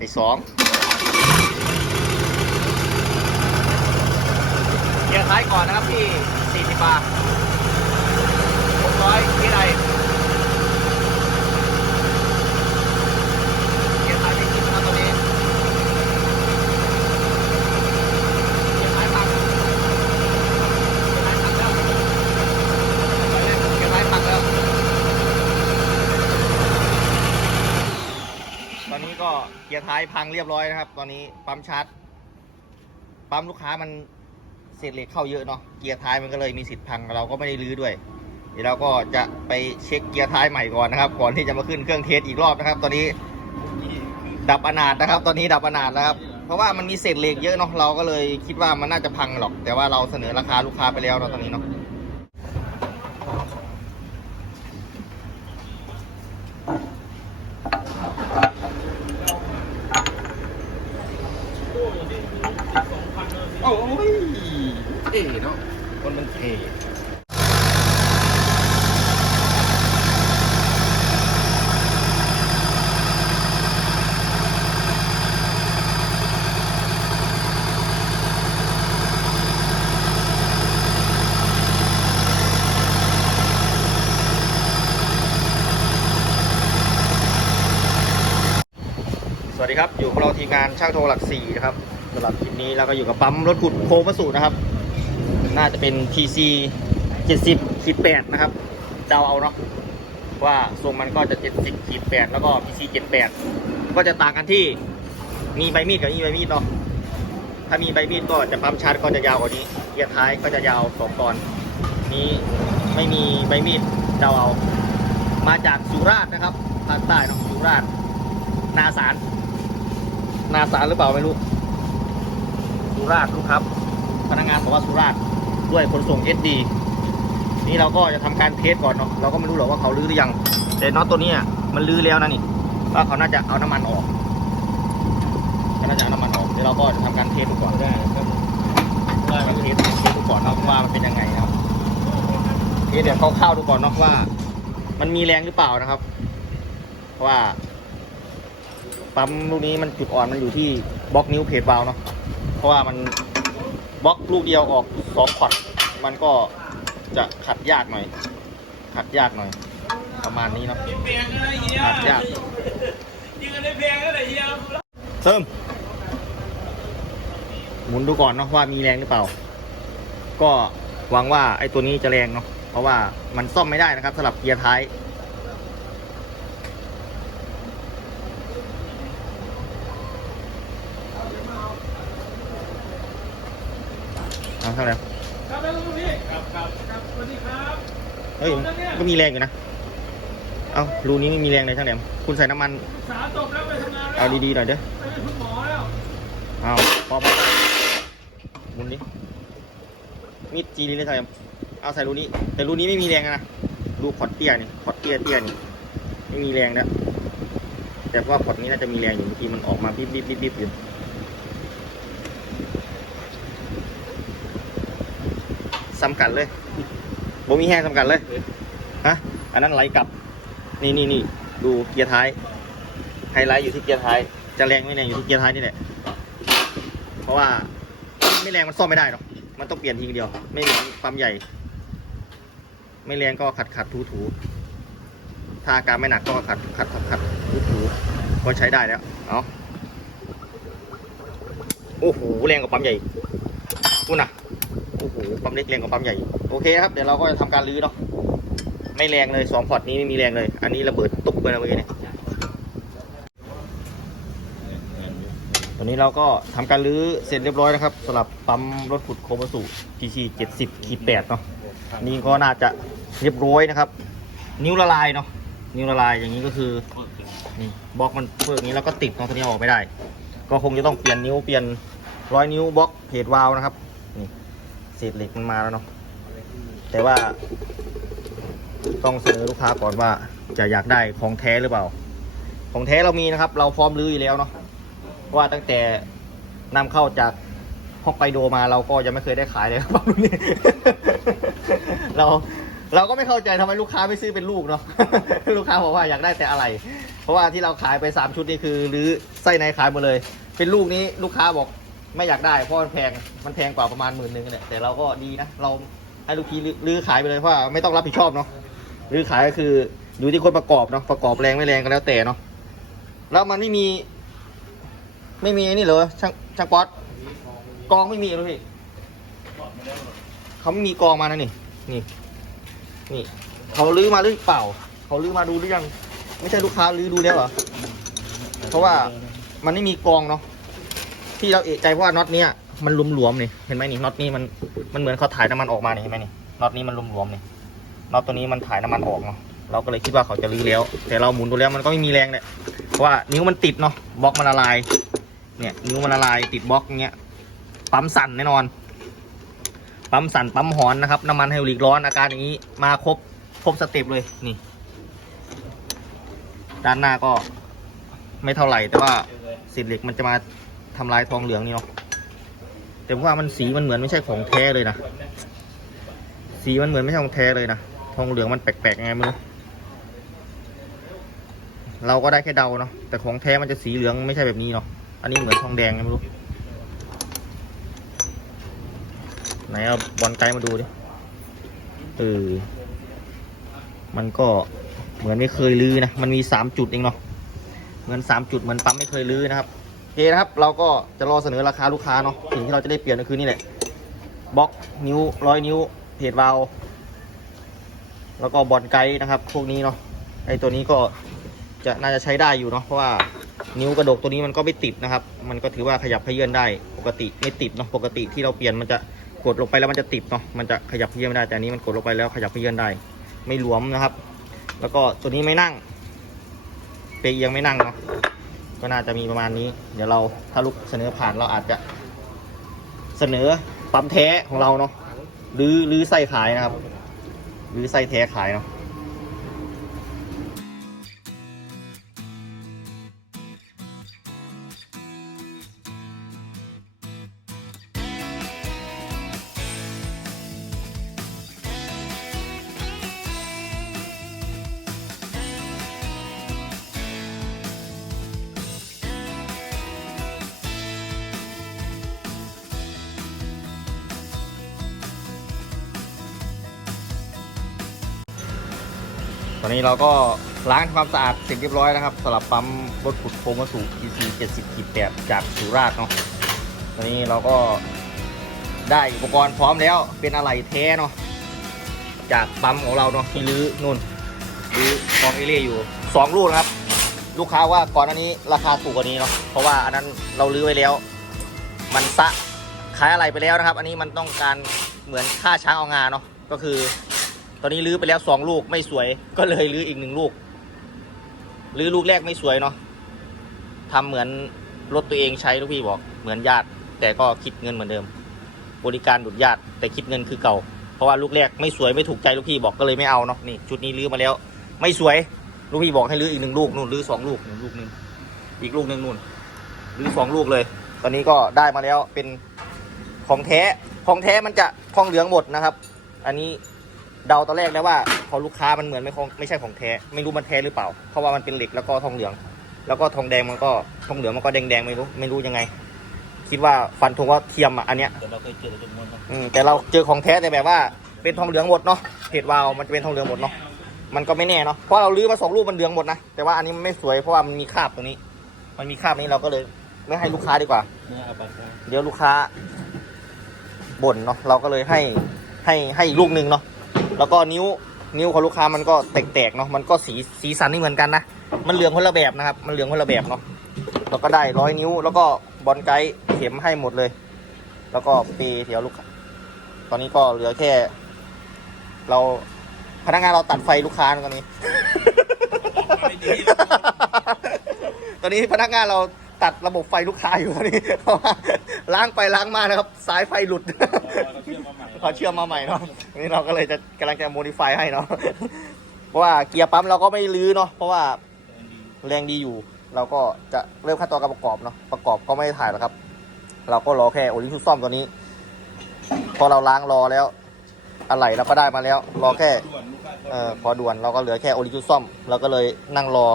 ไอ้สองเกียร์ท้ายก่อนนะครับที่ 40 บาท600ที่ไรเกียร์ท้ายไม่คิดนะครับตัวนี้ เกียร์ท้ายพังเกียร์ท้ายพังแล้วไปเลยเกียร์ท้ายพังแล้ว ตอนนี้ก็ เกียร์ท้ายพังเรียบร้อยนะครับ ตอนนี้ปั๊มชาร์จปั๊มลูกค้ามันเศษเหล็กเข้าเยอะเนาะเกียร์ท้ายมันก็เลยมีสิทธิ์พังเราก็ไม่ได้รื้อด้วย เดี๋ยวเราก็จะไปเช็คเกียร์ท้ายใหม่ก่อนนะครับ ก่อนที่จะมาขึ้นเครื่องเทสอีกรอบนะครับ ตอนนี้ดับอนาถนะครับ ตอนนี้ดับอนาถแล้วครับ เพราะว่ามันมีเศษเหล็กเยอะเนาะเราก็เลยคิดว่ามันน่าจะพังหรอก แต่ว่าเราเสนอราคาลูกค้าไปแล้วเนาะตอนนี้เนาะ โอ้ยเท่เนาะคนมันเท่ สวัสดีครับ อยู่กับเราทีมงานช่างโทรหลักสี่นะครับสำหรับคลิปนี้เราก็อยู่กับปั๊มรถขุดโคมัสูนะครับ น่าจะเป็น TC 70ขีด8นะครับเดาเอาเนาะว่าทรงมันก็จะ 70ขีด8แล้วก็ PC 78 ก็จะต่างกันที่มีใบมีดกับมีใบมีดเนาะถ้ามีใบมีดก็จะปั๊มชาร์จก็จะยาวกว่านี้เกียร์ท้ายก็จะยาวสองตอน นี้ไม่มีใบมีดเดาเอา มาจากสุราษฎร์นะครับภาคใต้เนาะสุราษฎร์นาสาร นาสารหรือเปล่าไม่รู้ สุราษฎร์ลูกครับ พนักงานบอกว่าสุราษฎร์ด้วยขนส่ง SD นี่เราก็จะทำการเทสก่อนเนาะเราก็ไม่รู้หรอกว่าเขาลื้อหรือยัง แต่น็อตตัวนี้มันลื้อแล้วนะนี่ว่าเขาน่าจะเอาน้ำมันออกเขาน่าจะเอาน้ำมันออกเดี๋ยวเราก็จะทำการเทสดูก่อนได้ครับได้มาเทสเทสดูก่อนเนาะว่ามันเป็นยังไงนะครับเทสเดี๋ยวคร่าวๆดูก่อนเนาะว่า มันมีแรงหรือเปล่านะครับเพราะว่า ปั๊มลูกนี้มันจุดอ่อนมันอยู่ที่บล็อกนิ้วเพจวาล์วเนาะเพราะว่ามันบล็อกลูกเดียวออกสองพอร์ตมันก็จะขัดยากหน่อย ขัดยากหน่อย ประมาณนี้เนาะขัดยากเติมหมุนดูก่อนเนาะว่ามีแรงหรือเปล่า ก็หวังว่าไอ้ตัวนี้จะแรงเนาะเพราะว่ามันซ่อมไม่ได้นะครับสำหรับเกียร์ท้าย เอาเท่าไหร่ครับแล้วลูกพี่ครับครับครับสวัสดีครับเฮ้ยก็มีแรงอยู่นะเอารูนี้ไม่มีแรงเลยช่างแหลมคุณใส่น้ำมันสาจบแล้วไปทำงานแล้วเอาดีๆหน่อยเด้อไปเป็นคุณหมอแล้วเอาพอพอหมุนดิมีดจีนี้เลยช่างแหลมเอาใส่รูนี้ แต่รูนี้ไม่มีแรงนะรูพอร์ตเตี้ยนี่พอร์ตเตี้ยเตี้ยนี่ไม่มีแรงนะแต่ว่าพอร์ตนี้น่าจะมีแรงอยู่เมื่อกี้มันออกมาปิ๊บปิ๊บปิ๊บปิ๊บอยู่ สำคัญเลยบ่มีแห้งสำคัญเลยฮะอันนั้นไหลกลับ นี่นี่นี่ดูเกียร์ท้าย ไฮไลท์อยู่ที่เกียร์ท้าย จะแรงไม่แรงอยู่ที่เกียร์ท้ายนี่แหละ เพราะว่าไม่แรงมันซ่อมไม่ได้หรอก มันต้องเปลี่ยนทีเดียว ไม่เหมือนความใหญ่ ไม่แรงก็ขัดขัดถูถูถ้าอาการไม่หนักก็ขัดขัดขัดขัดถูถูก็ใช้ได้แล้ว เอาโอ้โห แรงกว่าปั๊มใหญ่กูนะ โอ้โหปั๊มเล็กแรงกว่าปั๊มใหญ่โอเคครับเดี๋ยวเราก็จะทำการรื้อเนาะไม่แรงเลยสองพอร์ตนี้ไม่มีแรงเลย อันนี้ระเบิดตุกไปนะเมื่อกี้เนี่ยตอนนี้เราก็ทำการรื้อเสร็จเรียบร้อยนะครับสำหรับปั๊มรถขุดโคมาสุ TC 70ขีด8เนาะนี่ก็น่าจะเรียบร้อยนะครับ นิ้วละลายเนาะนิ้วละลายอย่างนี้ก็คือนี่บล็อกมันเพิกนี้แล้วก็ติดเนาะตัวนี้เอาอกไม่ได้ ก็คงจะต้องเปลี่ยนนิ้วเปลี่ยนร้อยนิ้วบล็อกเพจวาล์วนะครับ เศษเหล็กมันมาแล้วเนาะแต่ว่า ต้องเสนอลูกค้าก่อนว่าจะอยากได้ของแท้หรือเปล่า ของแท้เรามีนะครับ เราพร้อมรื้ออยู่แล้วเนาะว่าตั้งแต่นำเข้าจากฮอกไกโดมาเราก็ยังไม่เคยได้ขายเลยครับรุ่นนี้ เราเราก็ไม่เข้าใจทำไมลูกค้าไม่ซื้อเป็นลูกเนาะลูกค้าบอกว่าอยากได้แต่อะไร เพราะว่าที่เราขายไปสามชุดนี่คือรื้อไส้ในขายหมดเลย เป็นลูกนี้ลูกค้าบอก ไม่อยากได้เพราะมันแพงมันแพงกว่าประมาณหมื่นหนึ่งเนี่ยแต่เราก็ดีนะเราให้ลูกทีรื้อขายไปเลยเพราะว่าไม่ต้องรับผิดชอบเนาะรื้อขายก็คืออยู่ที่คนประกอบเนาะประกอบแรงไม่แรงก็แล้วแต่เนาะแล้วมันไม่มี ไม่มีไอ้นี่เหรอช่างช่างป๊อตกองไม่มีเลยพี่เขาไม่มีกองมานะนี่ นี่นี่เขาลื้อมาหรือเปล่า เขาลื้อมาดูหรือยัง ไม่ใช่ลูกค้าลื้อดูแล้วเหรอเพราะว่ามันไม่มีกองเนาะ ที่เราเอะใจเพราะว่าน็อตเนี้ยมันหลวมๆนี่เห็นไหมนี่น็อตนี้มันมันเหมือนเขาถ่ายน้ำมันออกมานี่เห็นไหมนี่น็อตนี้มันหลวมๆนี่น็อตตัวนี้มันถ่ายน้ำมันออกเนาะเราก็เลยคิดว่าเขาจะลื้อแล้ว แต่เราหมุนดูแล้วมันก็ไม่มีแรงเนี่ยเพราะว่านิ้วมันติดเนาะบล็อกมันละลาย เนี่ย นิ้วมันละลายติดบล็อกเงี้ยปั๊มสั่นแน่นอน ปั๊มสั่นปั๊มหอนนะครับน้ำมันไฮดรอลิกร้อนอาการอย่างนี้มาครบครบสเต็ปเลยนี่ ด้านหน้าก็ไม่เท่าไหร่แต่ว่าสิทธิ์เหล็กมันจะมา ทำลายทองเหลืองนี่เนาะแต่ว่ามันสีมันเหมือนไม่ใช่ของแท้เลยนะสีมันเหมือนไม่ใช่ของแท้เลยนะทองเหลืองมันแปลกๆไงไม่รู้เราก็ได้แค่เดาเนาะแต่ของแท้มันจะสีเหลืองไม่ใช่แบบนี้เนาะอันนี้เหมือนทองแดงไงไม่รู้ไหนเอาบอลไกมาดูดิเออมันก็เหมือนไม่เคยลื้อนะ มันมีสามจุดเองเนาะ เหมือนสามจุดเหมือนปั๊มไม่เคยลื้อนะครับ เคนะครับ เราก็จะรอเสนอราคาลูกค้าเนาะสิ่งที่เราจะได้เปลี่ยนก็คือนี่แหละบล็อกนิ้วร้อยนิ้วเพจวาลวแล้วก็บอลไกด์นะครับพวกนี้เนาะไอตัวนี้ก็จะน่าจะใช้ได้อยู่เนาะเพราะว่านิ้วกระดกตัวนี้มันก็ไม่ติดนะครับ มันก็ถือว่าขยับเขยื่อนได้ปกติไม่ติดเนาะปกติที่เราเปลี่ยนมันจะกดลงไปแล้วมันจะติดเนาะมันจะขยับเขยื่อนไม่ได้แต่อันนี้มันกดลงไปแล้วขยับเขยื่อนได้ ไม่หลวมนะครับ แล้วก็ตัวนี้ไม่นั่งเปเอียงไม่นั่งเนาะ ก็น่าจะมีประมาณนี้ เดี๋ยวเราถ้าลูกเสนอผ่านเราอาจจะ เสนอปั๊มแท้ของเราเนาะหรือหรือไส้ขายนะครับ หรือไส้แท้ขายเนาะ ตอนนี้เราก็ล้างทำความสะอาดเสร็จเรียบร้อยนะครับสำหรับปั๊มรถขุดโครงวัสดุ EC 70ขีด8จากสุราษฎร์เนาะตอนนี้เราก็ได้อุปกรณ์พร้อมแล้วเป็นอะไหล่แท้เนาะจากปั๊มของเราเนาะที่ลื้อนู่นลื้อกองเอเล่ยอยู่สองลูกนะครับ ลูกค้าว่าก่อนอันนี้ราคาถูกกว่านี้เนาะเพราะว่าอันนั้นเราลื้อไว้แล้ว มันซะขายอะไรไปแล้วนะครับ อันนี้มันต้องการเหมือนค่าช้างเอางาเนาะก็คือ ตอนนี้ลื้อไปแล้วสองลูกไม่สวย ก็เลยลื้ออีกหนึ่งลูกลื้อลูกแรกไม่สวยเนาะทำเหมือนรถตัวเองใช้ลูกพี่บอกเหมือนญาติ แต่ก็คิดเงินเหมือนเดิม บริการดุดญาติ แต่คิดเงินคือเก่า เพราะว่าลูกแรกไม่สวยไม่ถูกใจลูกพี่บอกก็เลยไม่เอาเนาะนี่ชุดนี้ลื้อมาแล้ว ไม่สวยลูกพี่บอกให้ลื้ออีกหนึ่งลูกนู่นลื้อสองลูกหนึ่งลูกนึงอีกลูกหนึ่งนู่นลื้อสองลูกเลย ตอนนี้ก็ได้มาแล้วเป็นของแท้ของแท้มันจะทองเหลืองหมดนะครับ อันนี้ เดาตอนแรกแล้วว่าพอลูกค้ามันเหมือนไม่ของไม่ใช่ของแท้ไม่รู้มันแท้หรือเปล่า เพราะว่ามันเป็นเหล็กแล้วก็ทองเหลือง แล้วก็ทองแดงมันก็ทองเหลืองมันก็แดงๆไม่รู้ไม่รู้ยังไง คิดว่าฟันธงว่าเทียมอะอันเนี้ยแต่เราเคยเจอจำนวนนะอืมแต่เราเจอของแท้แต่แบบว่าเป็นทองเหลืองหมดเนาะเพจวาวมันจะเป็นทองเหลืองหมดเนาะมันก็ไม่แน่เนาะเพราะเราลื้อมาสองลูกมันเหลืองหมดนะแต่ว่าอันนี้มันไม่สวยเพราะว่ามันมีคราบตรงนี้ มันมีคราบนี้เราก็เลยไม่ให้ลูกค้าดีกว่า เนี่ยเอาไปได้เดี๋ยวลูกค้าบ่นเนาะเราก็เลยให้ให้ให้อีกลูกหนึ่งเนาะ แล้วก็นิ้วนิ้วของลูกค้ามันก็แตกๆเนาะมันก็สีสีสันไม่เหมือนกันนะมันเหลืองคนละแบบนะครับ มันเหลืองคนละแบบเนาะเราก็ได้ร้อยนิ้ว แล้วก็บอลไกด์เข็มให้หมดเลย แล้วก็เปย์เดี๋ยวลูกค้าตอนนี้ก็เหลือแค่ เราพนักงานเราตัดไฟลูกค้าตอนนี้ ตอนนี้พนักงานเรา ตัดระบบไฟลูกค้าอยู่นนี้เพราะว่าล้างไปล้างมานะครับ สายไฟหลุดเราเชื่อมมาใหม่เขาเชื่อมมาใหม่เนาะนี่เราก็เลยจะกำลังจะโมดิฟายให้เนาะเพราะว่าเกียร์ปั๊มเราก็ไม่ลื้อเนาะเพราะว่าแรงดีอยู่ เราก็จะเริ่มขั้นตอนการประกอบเนาะประกอบก็ไม่ถ่ายหรอกครับ เราก็รอแค่โอลิมชุดซ่อมตัวนี้ พอเราล้างรอแล้วอะไหล่เราก็ได้มาแล้ว รอแค่เอ่อขอด่วนเราก็เหลือแค่โอริจูซ่อมเราก็เลยนั่งรอ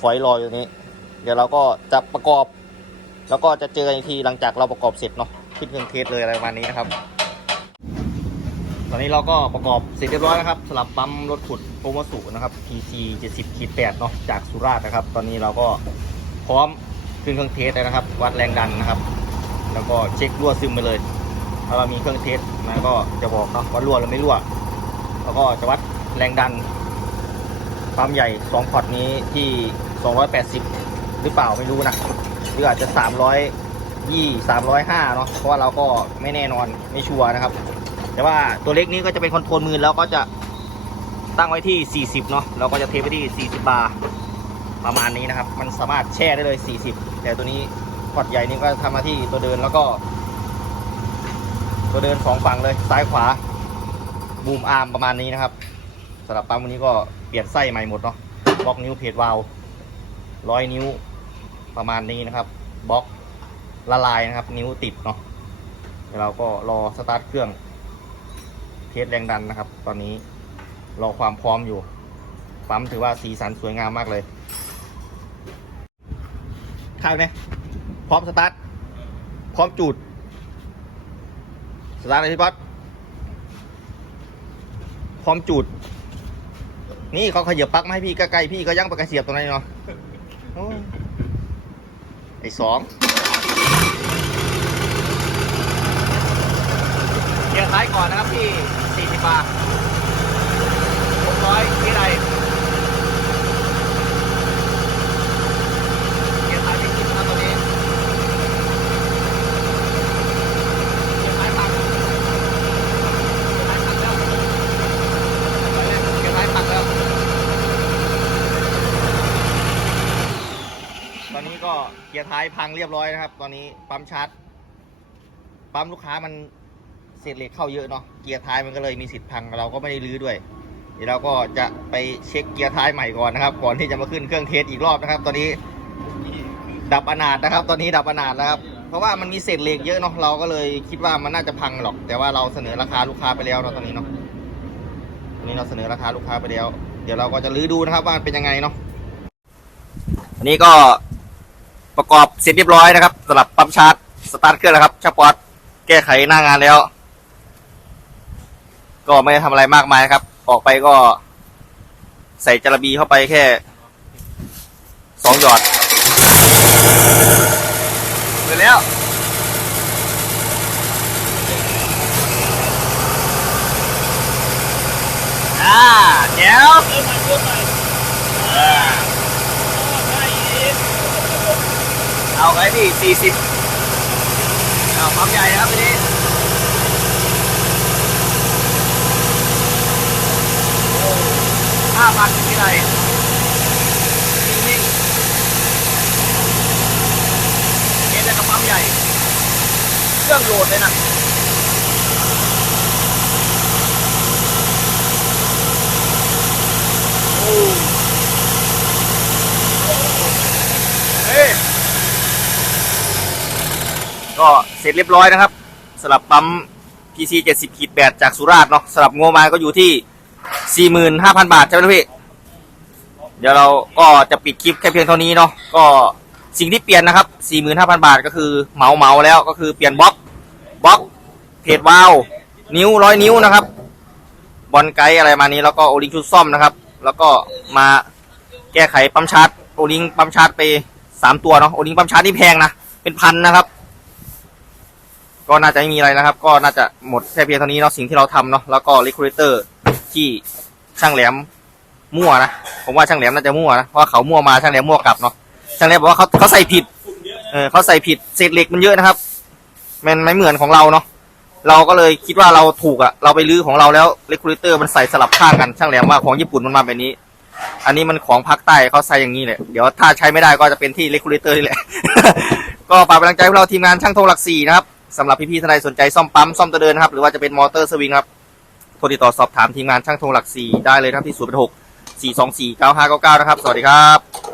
ฝอยรออยู่นี้ เดี๋ยวเราก็จะประกอบ แล้วก็จะเจอกันอีกทีหลังจากเราประกอบเสร็จเนาะขึ้นเครื่องเทสเลยอะไรประมาณนี้นะครับ ตอนนี้เราก็ประกอบเสร็จเรียบร้อยนะครับสำหรับปั๊มรถขุดโอมาสุนะครับ PC 70ขีด8เนาะจากสุราษฎร์นะครับ ตอนนี้เราก็พร้อมขึ้นเครื่องเทสแล้วนะครับ วัดแรงดันนะครับ แล้วก็เช็ครั่วซึมไปเลยถ้าเรามีเครื่องเทสนะก็จะบอกนะว่ารั่วหรือไม่รั่ว แล้วก็จะวัดแรงดันปั๊มใหญ่2พอร์ตนี้ที่ 280 หรือเปล่าไม่รู้นะหรืออาจจะ300ยี่305เนาะเพราะว่าเราก็ไม่แน่นอนไม่ชัวร์นะครับ แต่ว่าตัวเล็กนี้ก็จะเป็นคอนโทรลมือแล้วก็จะตั้งไว้ที่ 40 เนาะเราก็จะเทไปที่ 40 บาร์ประมาณนี้นะครับ มันสามารถแช่ได้เลย 40 แต่ตัวนี้พอร์ตใหญ่นี่ก็ทำหน้าที่ตัวเดินแล้วก็ ตัวเดินสองฝั่งเลยซ้ายขวาบูมอาร์มประมาณนี้นะครับสำหรับปั๊มวันนี้ก็เปลี่ยนไส้ใหม่หมดเนาะบล็อกนิ้วเพจวาลร้อยนิ้ว ประมาณนี้นะครับบล็อกละลายนะครับ นิ้วติดเนาะเดี๋ยวเราก็รอสตาร์ทเครื่อง เทสแรงดันนะครับ ตอนนี้รอความพร้อมอยู่ปั๊มถือว่าสีสันสวยงามมากเลยข้าวไหมพร้อมสตาร์ทพร้อมจูดสตาร์ทเลยพี่ป๊อตพร้อมจูด นี่เขาขยับปลั๊กมาให้พี่ใกล้ๆพี่ก็ยังไปกระเสียบตรงนั้นเนาะ ไปสองเกียร์ท้ายก่อนนะครับพี่ 40 บาท600ที่ไรเกียร์ท้ายไม่คิดนะครับตอนนี้ เกียร์ท้ายพังเกียร์ท้ายพังแล้วไปแล้วเกียร์ท้ายพังแล้ว ตอ นี้ก็เกียร์ท้ายพังเรียบร้อยนะครับ ตอนนี้ปั๊มชาร์จปั๊มลูกค้ามันเศษเหล็กเข้าเยอะเนาะเกียร์ท้ายมันก็เลยมีสิทธิ์พังเราก็ไม่ได้รื้อด้วย เดี๋ยวเราก็จะไปเช็คเกียร์ท้ายใหม่ก่อนนะครับ ก่อนที่จะมาขึ้นเครื่องเทสอีกรอบนะครับ ตอนนี้ดับอนาถนะครับ ตอนนี้ดับอนาถแล้วครับ เพราะว่ามันมีเศษเหล็กเยอะเนาะเราก็เลยคิดว่ามันน่าจะพังหรอก แต่ว่าเราเสนอราคาลูกค้าไปแล้วเนาะตอนนี้เนาะตอนนี้เราเสนอราคาลูกค้าไปแล้ว เดี๋ยวเราก็จะรื้อดูนะครับว่าเป็นยังไงเนาะอันนี้ก็ ประกอบเสร็จเรียบร้อยนะครับสำหรับปั๊มชาร์จสตาร์ทเครื่องนะครับชาปอตแก้ไขหน้างานแล้ว ก็ไม่ได้ทำอะไรมากมายนะครับ ออกไปก็ ใส่จระบีเข้าไปแค่สองหยอดเสร็จแล้วอ่าเดี๋ยว เริ่มใหม่เริ่มใหม่ อ่า ได้อีก เอาไปที่สี่สิบเอาความใหญ่นะครับทีนี้ห้าพันที่ไรนิ่งๆเห็นแต่กระปั๊มใหญ่ เครื่องโหลดเลยนะโอ้เฮ้ย ก็เส ร็จเรียบร้อยนะครับสำหรับปั๊ม PC 70ขีด8จากสุราษฎร์เนาะสำหรับงวมาก็อยู่ที่ 45,000 บาทใช่ไหมพี่ เดี๋ยวเราก็จะปิดคลิปแค่เพียงเท่านี้เนาะก็สิ่งที่เปลี่ยนนะครับ 45,000 บาทก็คือเหมาเหมาๆแล้วก็คือเปลี่ยนบล็อกบล็อกเพจวาวนิ้วร้อยนิ้วนะครับ บอลไกด์อะไรมานี้แล้วก็โอลิงชุดซ่อมนะครับ แล้วก็มาแก้ไขปั๊มชาร์จโอลิงปั๊มชาร์จไปสามตัวเนาะโอลิงปั๊มชาร์จนี่แพงนะเป็นพันนะครับ ก็น่าจะไม่มีอะไรนะครับ ก็น่าจะหมดแค่เพียงเท่านี้เนาะสิ่งที่เราทำเนาะแล้วก็เลกูเลเตอร์ที่ช่างแหลมมั่วนะผมว่าช่างแหลมน่าจะมั่วนะเพราะว่าเขามั่วมาช่างแหลมมั่วกลับเนาะช่างแหลมบอกว่าเขาเขาใส่ผิดเออเขาใส่ผิดเศษเหล็กมันเยอะนะครับมันไม่เหมือนของเราเนาะเราก็เลยคิดว่าเราถูกอะเราไปลื้อของเราแล้วเลกูเลเตอร์มันใส่สลับข้างกันช่างแหลมว่าของญี่ปุ่นมันมาแบบนี้ อันนี้มันของภาคใต้เขาใส่อย่างนี้แหละเดี๋ยวถ้าใช้ไม่ได้ก็จะเป็นที่เลกูเลเตอร์นี่แหละ ก็ฝากกำลังใจพวกเราทีมงานช่างโทรหลักสี่นะครับ สำหรับพี่ๆท่านใดสนใจซ่อมปั๊มซ่อมตะเดินนะครับหรือว่าจะเป็นมอเตอร์สวิงครับโทรติดต่อสอบถามทีมงานช่างโทรหลักสี่ได้เลยนะครับที่ศูนย์หกสี่สองสี่เก้าห้าเก้าเก้านะครับ สวัสดีครับ